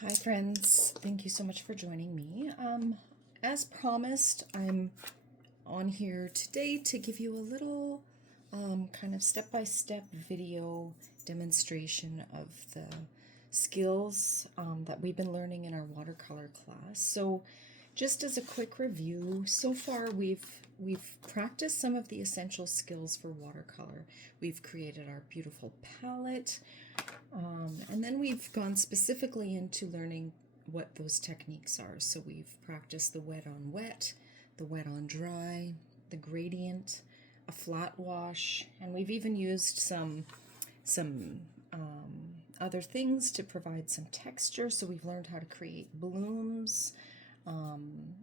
Hi friends, thank you so much for joining me. As promised, I'm on here today to give you a little kind of step-by-step video demonstration of the skills that we've been learning in our watercolor class. So just as a quick review, so far we've practiced some of the essential skills for watercolor. We've created our beautiful palette, and then we've gone specifically into learning what those techniques are. So we've practiced the wet on wet, the wet on dry, the gradient, a flat wash, and we've even used some other things to provide some texture. So we've learned how to create blooms.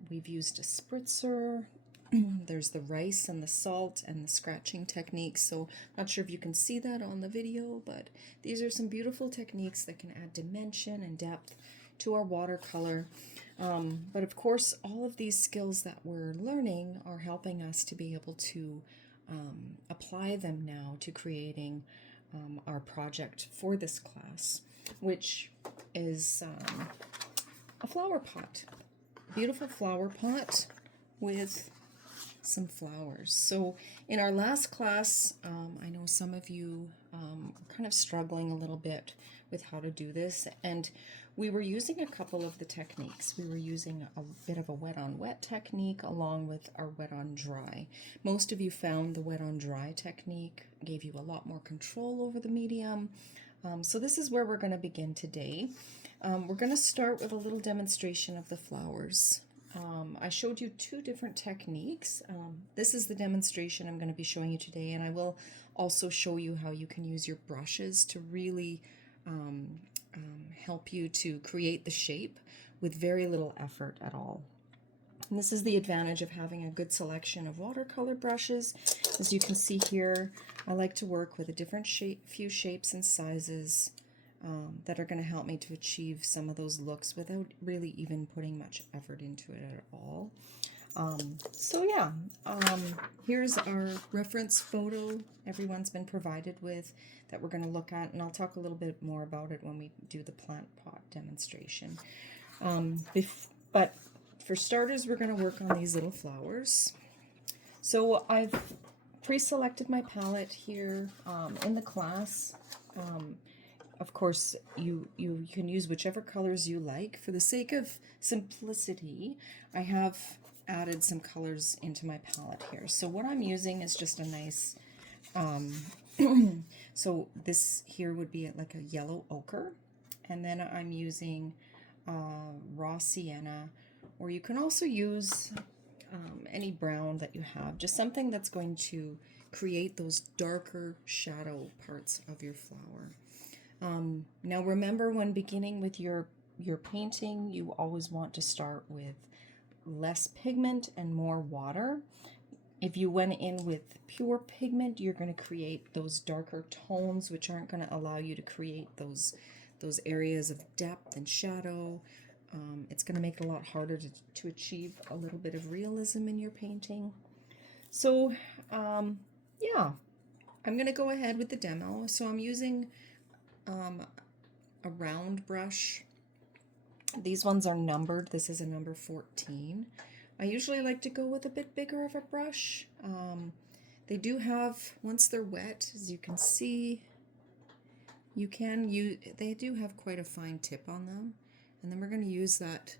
We've used a spritzer. There's the rice and the salt and the scratching techniques. So not sure if you can see that on the video, but these are some beautiful techniques that can add dimension and depth to our watercolor. But of course, all of these skills that we're learning are helping us to be able to apply them now to creating our project for this class, which is a flower pot. Beautiful flower pot with some flowers. So in our last class, I know some of you are kind of struggling a little bit with how to do this, and we were using a couple of the techniques. We were using a bit of a wet on wet technique along with our wet on dry. Most of you found the wet on dry technique gave you a lot more control over the medium. So this is where we're going to begin today. We're going to start with a little demonstration of the flowers. I showed you two different techniques. This is the demonstration I'm going to be showing you today, and I will also show you how you can use your brushes to really help you to create the shape with very little effort at all. And this is the advantage of having a good selection of watercolor brushes. As you can see here, I like to work with a different few shapes and sizes that are going to help me to achieve some of those looks without really even putting much effort into it at all. Here's our reference photo everyone's been provided with that we're going to look at, and I'll talk a little bit more about it when we do the plant pot demonstration. But for starters, we're going to work on these little flowers. So I've pre-selected my palette here in the class. Of course, you can use whichever colors you like. For the sake of simplicity, I have added some colors into my palette here. So what I'm using is just a nice, so this here would be like a yellow ochre. And then I'm using raw sienna, or you can also use any brown that you have, just something that's going to create those darker shadow parts of your flower. Now remember, when beginning with your painting, you always want to start with less pigment and more water. If you went in with pure pigment, you're going to create those darker tones, which aren't going to allow you to create those areas of depth and shadow. It's going to make it a lot harder to achieve a little bit of realism in your painting. So yeah, I'm going to go ahead with the demo. So I'm using a round brush. These ones are numbered. This is a number 14. I usually like to go with a bit bigger of a brush. They do have, once they're wet, as you can see, they do have quite a fine tip on them, and then we're going to use that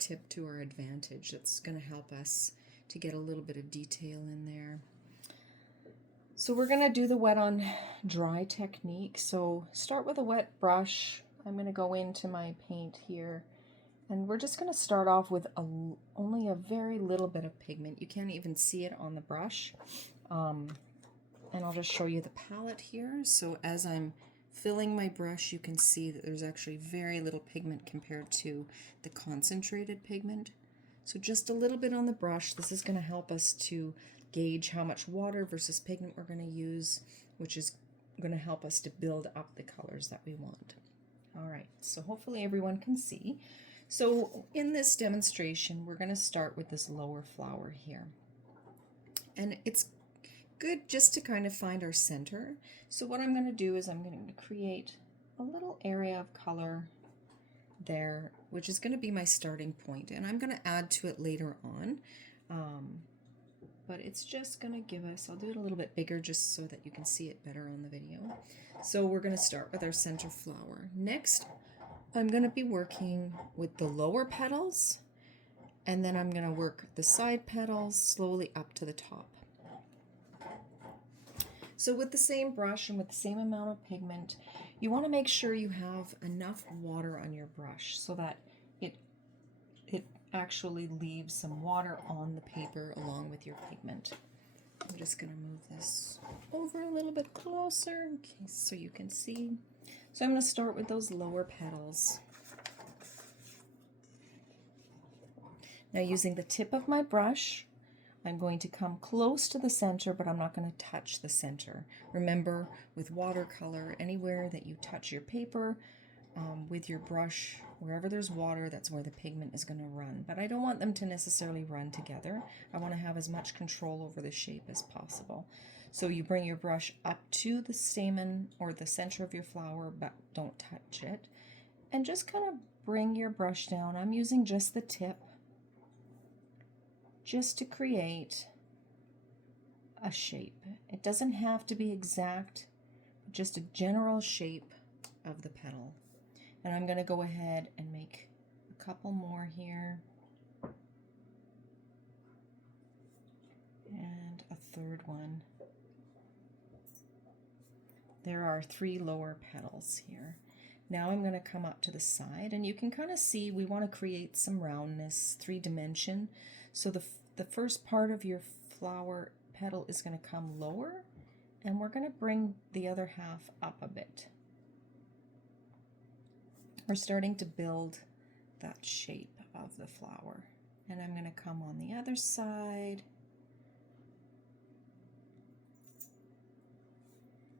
tip to our advantage. That's going to help us to get a little bit of detail in there. So we're going to do the wet on dry technique. So start with a wet brush. I'm going to go into my paint here, and we're just going to start off with only a very little bit of pigment. You can't even see it on the brush. And I'll just show you the palette here. So as I'm filling my brush, you can see that there's actually very little pigment compared to the concentrated pigment. So just a little bit on the brush. This is going to help us to gauge how much water versus pigment we're going to use, which is going to help us to build up the colors that we want. All right, so hopefully everyone can see. So in this demonstration, we're going to start with this lower flower here. And it's good just to kind of find our center. So what I'm going to do is I'm going to create a little area of color there, which is going to be my starting point, and I'm going to add to it later on. But it's just going to give us, I'll do it a little bit bigger just so that you can see it better on the video. So we're going to start with our center flower. Next, I'm going to be working with the lower petals, and then I'm going to work the side petals slowly up to the top. So with the same brush and with the same amount of pigment, you want to make sure you have enough water on your brush so that it actually leaves some water on the paper along with your pigment. I'm just going to move this over a little bit closer in case so you can see. So I'm going to start with those lower petals. Now using the tip of my brush, I'm going to come close to the center, but I'm not going to touch the center. Remember, with watercolor, anywhere that you touch your paper with your brush, wherever there's water, that's where the pigment is going to run. But I don't want them to necessarily run together. I want to have as much control over the shape as possible. So you bring your brush up to the stamen or the center of your flower, but don't touch it. And just kind of bring your brush down. I'm using just the tip, just to create a shape. It doesn't have to be exact, just a general shape of the petal. And I'm going to go ahead and make a couple more here. And a third one. There are 3 lower petals here. Now I'm going to come up to the side, and you can kind of see we want to create some roundness, 3-dimension. So the first part of your flower petal is going to come lower, and we're going to bring the other half up a bit. We're starting to build that shape of the flower. And I'm going to come on the other side.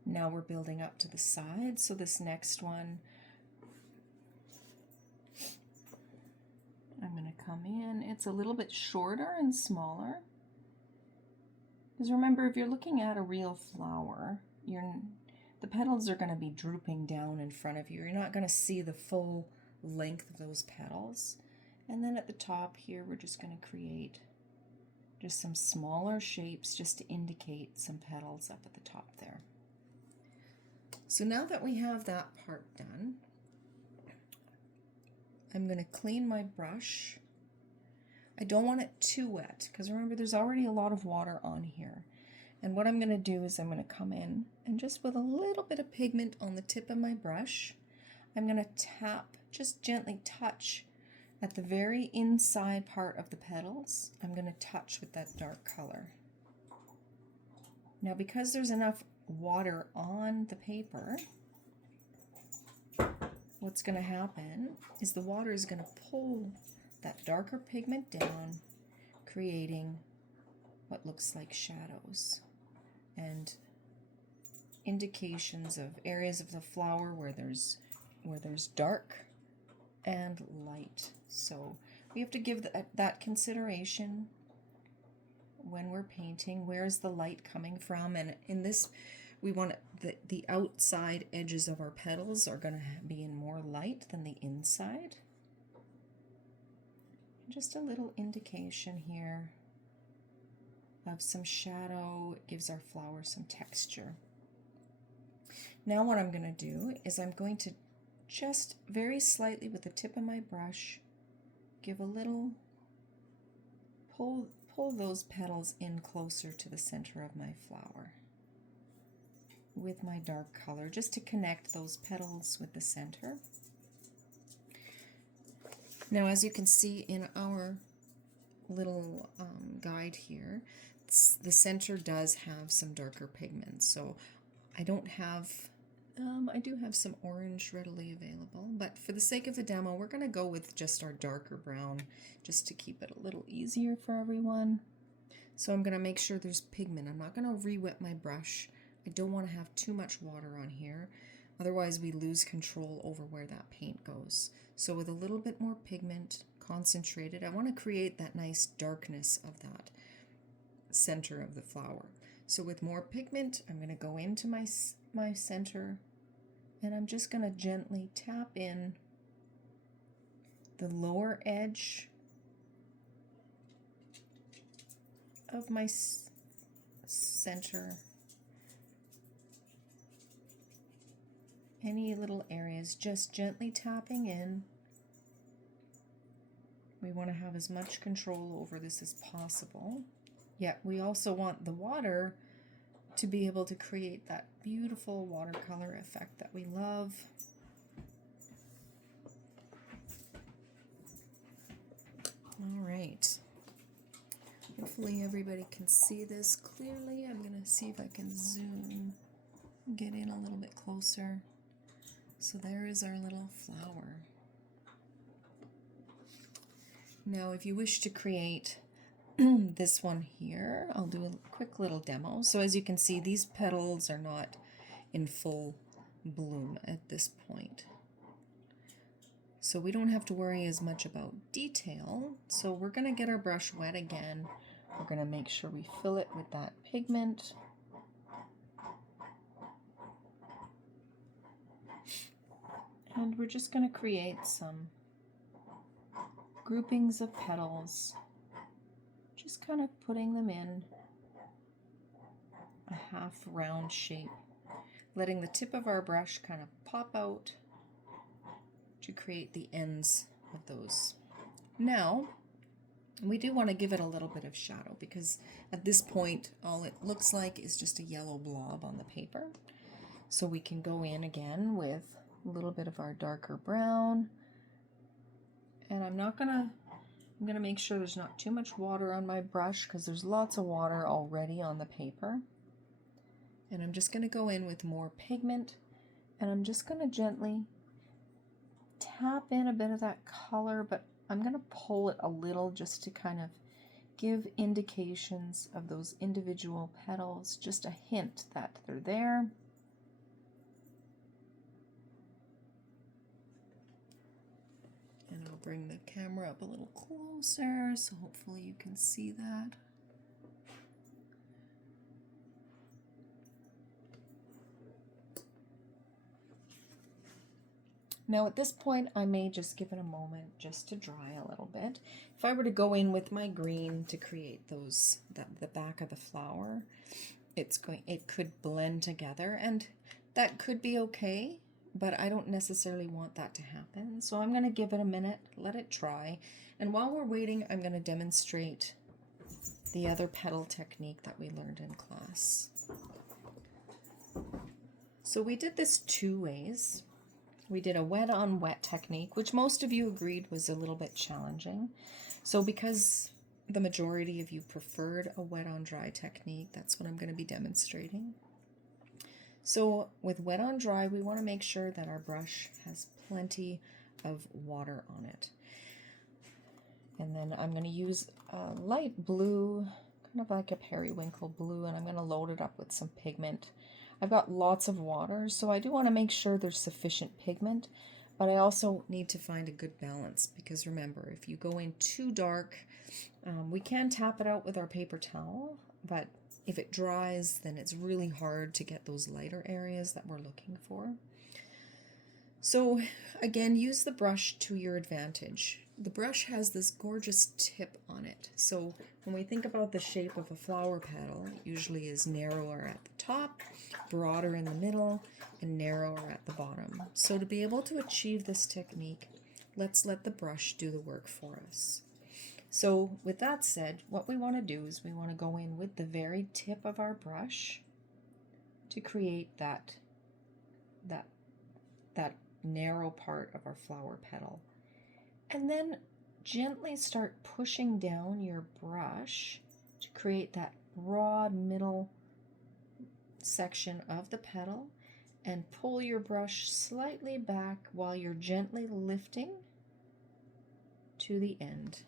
Now we're building up to the side, so this next one, I'm going to come in. It's a little bit shorter and smaller. Because remember, if you're looking at a real flower, the petals are going to be drooping down in front of you. You're not going to see the full length of those petals. And then at the top here, we're just going to create just some smaller shapes just to indicate some petals up at the top there. So now that we have that part done, I'm going to clean my brush. I don't want it too wet because remember there's already a lot of water on here. And what I'm going to do is I'm going to come in and just with a little bit of pigment on the tip of my brush, I'm going to tap, just gently touch at the very inside part of the petals. I'm going to touch with that dark color. Now because there's enough water on the paper, what's going to happen is the water is going to pull that darker pigment down, creating what looks like shadows and indications of areas of the flower where there's dark and light. So we have to give that consideration when we're painting. Where is the light coming from? And in this, we want the outside edges of our petals are going to be in more light than the inside. Just a little indication here of some shadow. It gives our flower some texture. Now what I'm going to do is I'm going to just very slightly with the tip of my brush give a little pull those petals in closer to the center of my flower with my dark color, just to connect those petals with the center. Now as you can see in our little guide here, the center does have some darker pigments. So I don't have, I do have some orange readily available, but for the sake of the demo, we're going to go with just our darker brown, just to keep it a little easier for everyone. So I'm going to make sure there's pigment. I'm not going to re-wet my brush. I don't want to have too much water on here. Otherwise we lose control over where that paint goes. So with a little bit more pigment, concentrated, I want to create that nice darkness of that center of the flower. So with more pigment, I'm going to go into my center, and I'm just going to gently tap in the lower edge of my center. Any little areas, just gently tapping in. We want to have as much control over this as possible. Yet we also want the water to be able to create that beautiful watercolor effect that we love. All right. Hopefully everybody can see this clearly. I'm going to see if I can zoom, get in a little bit closer. So there is our little flower. Now if you wish to create this one here, I'll do a quick little demo. So as you can see, these petals are not in full bloom at this point. So we don't have to worry as much about detail. So we're going to get our brush wet again. We're going to make sure we fill it with that pigment. And we're just going to create some groupings of petals, just kind of putting them in a half round shape, letting the tip of our brush kind of pop out to create the ends of those. Now, we do want to give it a little bit of shadow because at this point, all it looks like is just a yellow blob on the paper. So we can go in again with a little bit of our darker brown. And I'm gonna make sure there's not too much water on my brush because there's lots of water already on the paper. And I'm just gonna go in with more pigment, and I'm just gonna gently tap in a bit of that color, but I'm gonna pull it a little just to kind of give indications of those individual petals, just a hint that they're there. And I'll bring the camera up a little closer, so hopefully you can see that. Now at this point, I may just give it a moment just to dry a little bit. If I were to go in with my green to create those, the back of the flower, it could blend together, and that could be okay. But I don't necessarily want that to happen. So I'm going to give it a minute, let it dry. And while we're waiting, I'm going to demonstrate the other petal technique that we learned in class. So we did this two ways. We did a wet on wet technique, which most of you agreed was a little bit challenging. So because the majority of you preferred a wet on dry technique, that's what I'm going to be demonstrating. So with wet on dry, we want to make sure that our brush has plenty of water on it. And then I'm going to use a light blue, kind of like a periwinkle blue, and I'm going to load it up with some pigment. I've got lots of water, so I do want to make sure there's sufficient pigment, but I also need to find a good balance, because remember, if you go in too dark, we can tap it out with our paper towel, but if it dries, then it's really hard to get those lighter areas that we're looking for. So again, use the brush to your advantage. The brush has this gorgeous tip on it. So when we think about the shape of a flower petal, it usually is narrower at the top, broader in the middle, and narrower at the bottom. So to be able to achieve this technique, let's let the brush do the work for us. So with that said, what we want to do is we want to go in with the very tip of our brush to create that narrow part of our flower petal. And then gently start pushing down your brush to create that broad middle section of the petal, and pull your brush slightly back while you're gently lifting to the end.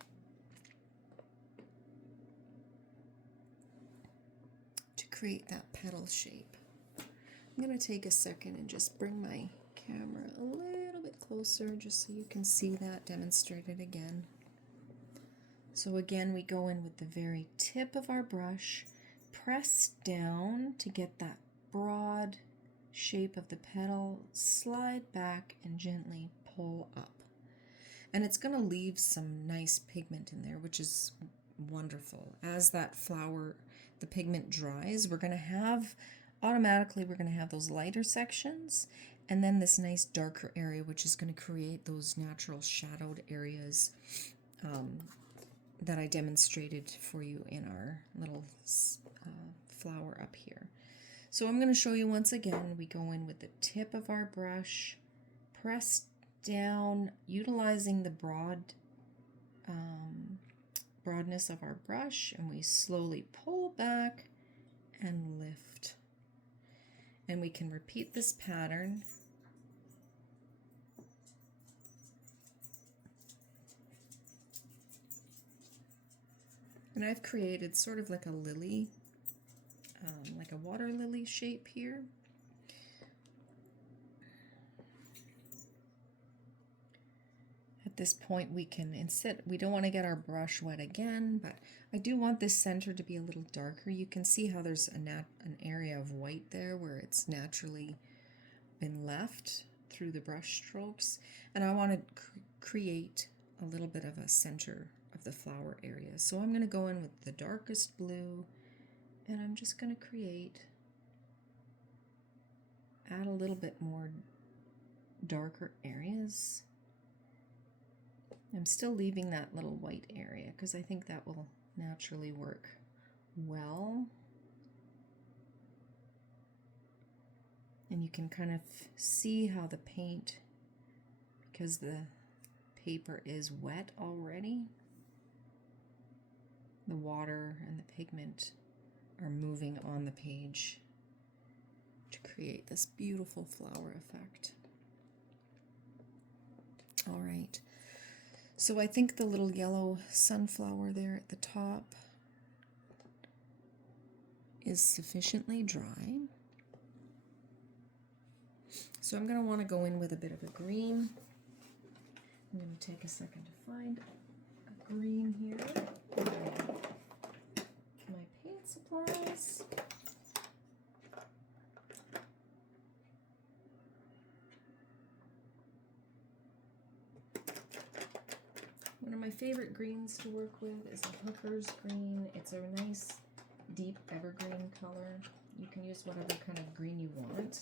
Create that petal shape. I'm going to take a second and just bring my camera a little bit closer just so you can see that demonstrated again. So again, we go in with the very tip of our brush, press down to get that broad shape of the petal, slide back and gently pull up. And it's going to leave some nice pigment in there, which is wonderful. As that flower, the pigment dries, we're going to have, automatically we're going to have those lighter sections, and then this nice darker area, which is going to create those natural shadowed areas that I demonstrated for you in our little flower up here. So I'm going to show you once again. We go in with the tip of our brush, press down, utilizing the broadness of our brush, and we slowly pull back and lift. And we can repeat this pattern. And I've created sort of like a lily, like a water lily shape here. At this point we can, instead, we don't want to get our brush wet again, but I do want this center to be a little darker. You can see how there's an area of white there where it's naturally been left through the brush strokes, and I want to create a little bit of a center of the flower area. So I'm going to go in with the darkest blue, and I'm just going to add a little bit more darker areas. I'm still leaving that little white area because I think that will naturally work well. And you can kind of see how the paint, because the paper is wet already, the water and the pigment are moving on the page to create this beautiful flower effect. All right. So I think the little yellow sunflower there at the top is sufficiently dry. So I'm going to want to go in with a bit of a green. I'm going to take a second to find a green here. My paint supplies. One of my favorite greens to work with is a Hooker's green. It's a nice deep evergreen color. You can use whatever kind of green you want.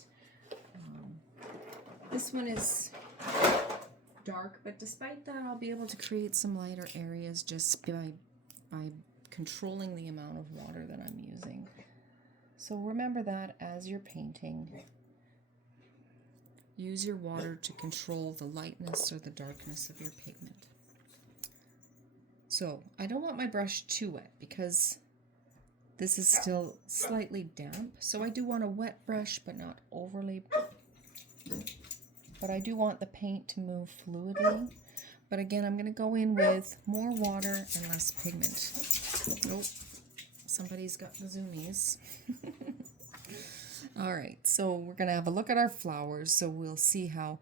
This one is dark, but despite that, I'll be able to create some lighter areas just by controlling the amount of water that I'm using. So remember that as you're painting, use your water to control the lightness or the darkness of your pigment. So I don't want my brush too wet because this is still slightly damp. So I do want a wet brush, but not overly. But I do want the paint to move fluidly. But again, I'm going to go in with more water and less pigment. Nope, somebody's got the zoomies. All right, so we're going to have a look at our flowers. So we'll see how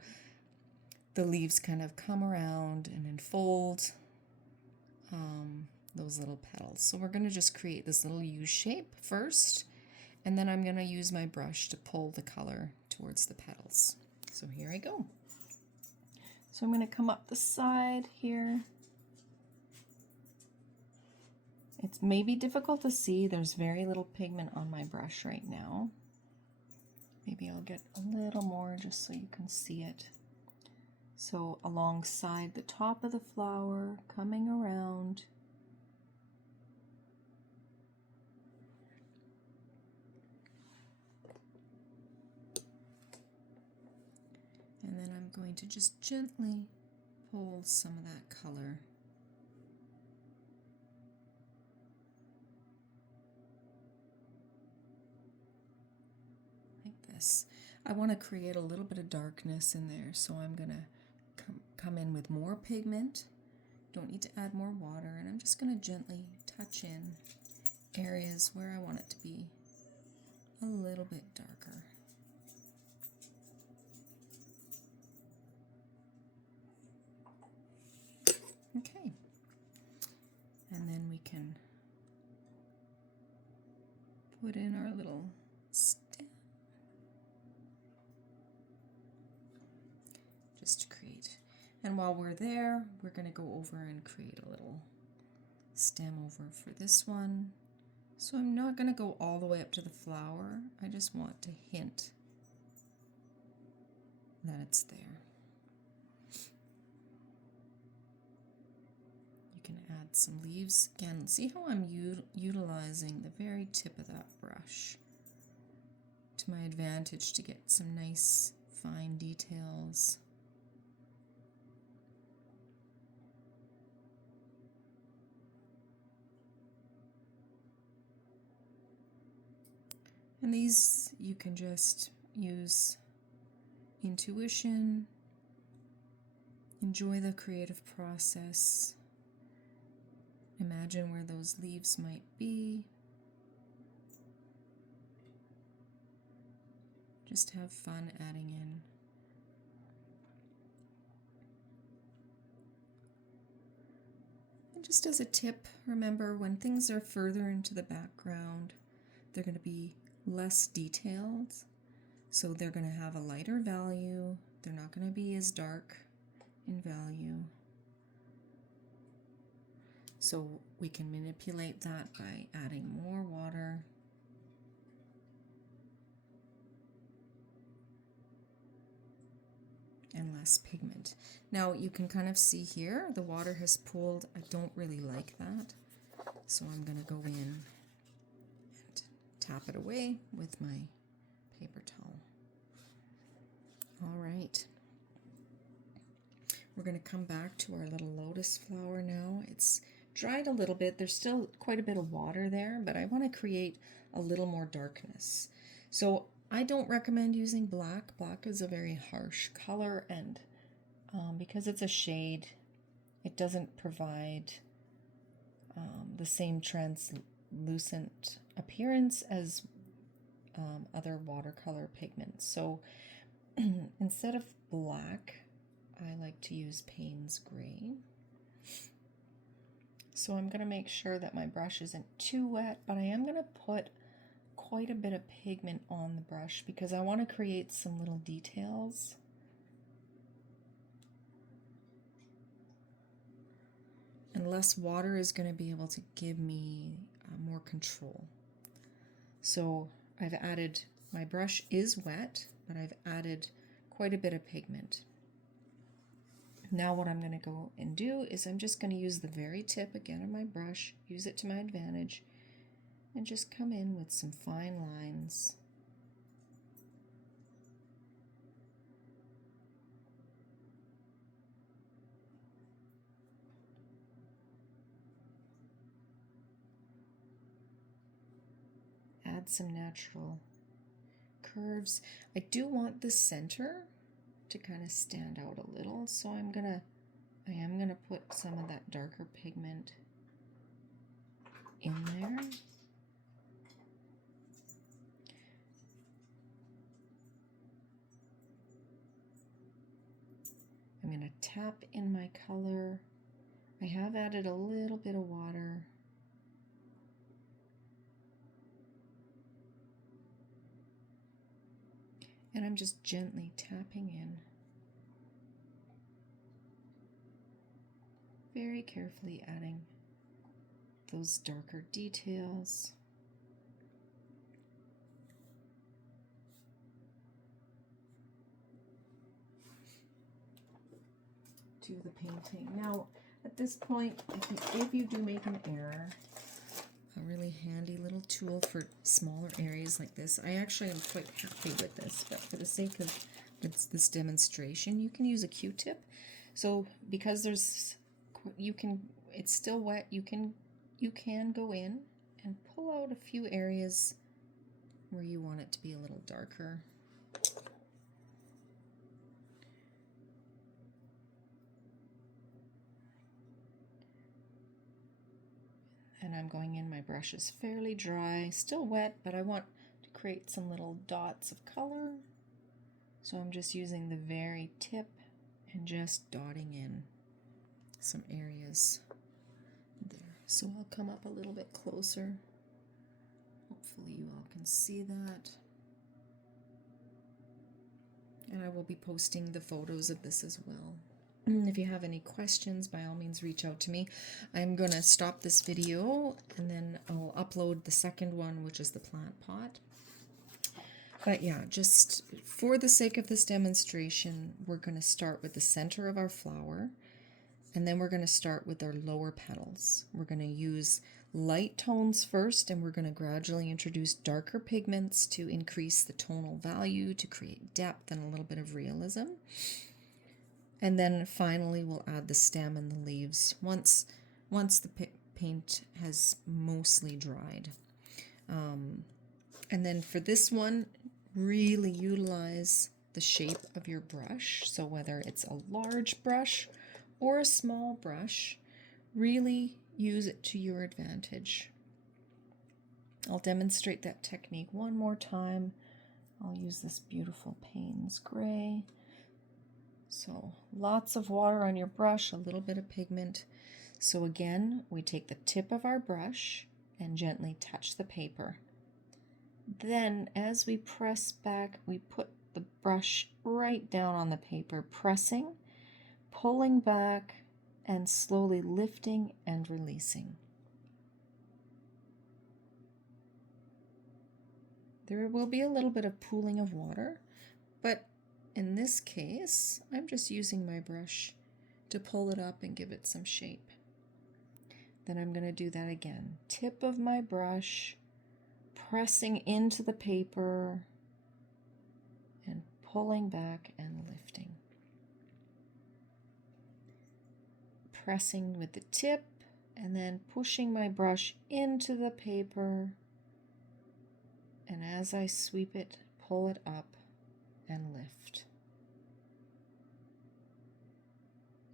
the leaves kind of come around and unfold those little petals. So we're going to just create this little U shape first, and then I'm going to use my brush to pull the color towards the petals. So here I go. So I'm going to come up the side here. It's maybe difficult to see. There's very little pigment on my brush right now. Maybe I'll get a little more just so you can see it. So alongside the top of the flower, coming around. And then I'm going to just gently pull some of that color like this. I want to create a little bit of darkness in there, so I'm going to come in with more pigment. Don't need to add more water, and I'm just going to gently touch in areas where I want it to be a little bit darker. Okay, and then we can put in our little stem just to create. And then while we're there, we're going to go over and create a little stem over for this one. So I'm not going to go all the way up to the flower. I just want to hint that it's there. You can add some leaves. Again, see how I'm utilizing the very tip of that brush to my advantage to get some nice fine details. And these you can just use intuition, enjoy the creative process, imagine where those leaves might be. Just have fun adding in. And just as a tip, remember when things are further into the background, they're going to be less detailed, so they're going to have a lighter value. They're not going to be as dark in value. So we can manipulate that by adding more water. And less pigment. Now you can kind of see here the water has pooled. I don't really like that, so I'm going to go in and tap it away with my paper towel. All right, we're going to come back to our little lotus flower now. It's dried a little bit. There's still quite a bit of water there, but I want to create a little more darkness. So I don't recommend using black. Black is a very harsh color, and because it's a shade, it doesn't provide the same translucent appearance as other watercolor pigments. So instead of black, I like to use Payne's Gray. So I'm going to make sure that my brush isn't too wet, but I am going to put quite a bit of pigment on the brush because I want to create some little details. And less water is going to be able to give me more control. So I've added, my brush is wet, but I've added quite a bit of pigment. Now what I'm going to go and do is I'm just going to use the very tip again of my brush, use it to my advantage, and just come in with some fine lines. Add some natural curves. I do want the center to kind of stand out a little, so I am gonna put some of that darker pigment in there. I'm gonna tap in my color. I have added a little bit of water. And I'm just gently tapping in. Very carefully adding those darker details. To the painting. Now, at this point, if you do make an error, a really handy little tool for smaller areas like this. I actually am quite happy with this, but for the sake of this demonstration, you can use a Q-tip. So because it's still wet, you can go in and pull out a few areas where you want it to be a little darker. And I'm going in, my brush is fairly dry, still wet, but I want to create some little dots of color. So I'm just using the very tip and just dotting in some areas there. So I'll come up a little bit closer. Hopefully you all can see that. And I will be posting the photos of this as well. If you have any questions, by all means reach out to me. I'm going to stop this video and then I'll upload the second one, which is the plant pot. But yeah, just for the sake of this demonstration, we're going to start with the center of our flower, and then we're going to start with our lower petals. We're going to use light tones first, and we're going to gradually introduce darker pigments to increase the tonal value, to create depth and a little bit of realism. And then finally we'll add the stem and the leaves once the paint has mostly dried. And then for this one, really utilize the shape of your brush. So whether it's a large brush or a small brush, really use it to your advantage. I'll demonstrate that technique one more time. I'll use this beautiful Payne's Gray. So lots of water on your brush, a little bit of pigment. So again, we take the tip of our brush and gently touch the paper. Then as we press back, we put the brush right down on the paper, pressing, pulling back, and slowly lifting and releasing. There will be a little bit of pooling of water, but in this case, I'm just using my brush to pull it up and give it some shape. Then I'm going to do that again. Tip of my brush, pressing into the paper and pulling back and lifting. Pressing with the tip and then pushing my brush into the paper, and as I sweep it, pull it up and lift.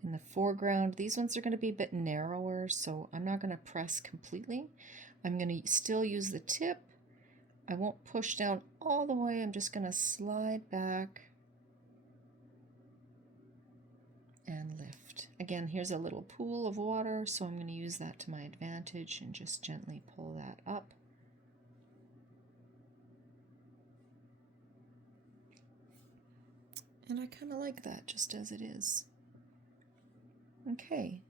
In the foreground, these ones are going to be a bit narrower, so I'm not going to press completely. I'm going to still use the tip. I won't push down all the way. I'm just going to slide back and lift. Again, here's a little pool of water, so I'm going to use that to my advantage and just gently pull that up. And I kind of like that just as it is. Okay,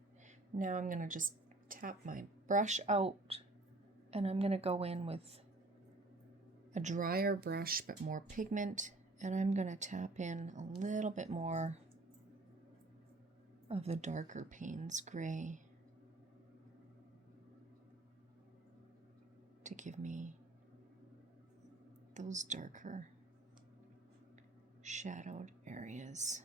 now I'm going to just tap my brush out, and I'm going to go in with a drier brush but more pigment, and I'm going to tap in a little bit more of the darker Payne's Gray to give me those darker shadowed areas.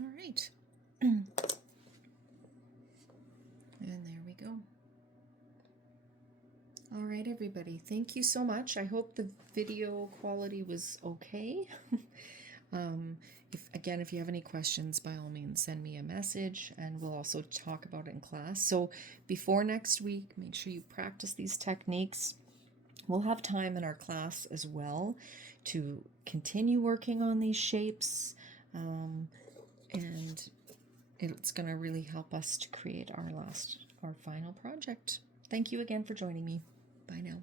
All right. And there we go. All right, everybody. Thank you so much. I hope the video quality was okay. If you have any questions, by all means, send me a message, and we'll also talk about it in class. So before next week, make sure you practice these techniques. We'll have time in our class as well to continue working on these shapes, and it's going to really help us to create our final project. Thank you again for joining me. Bye now.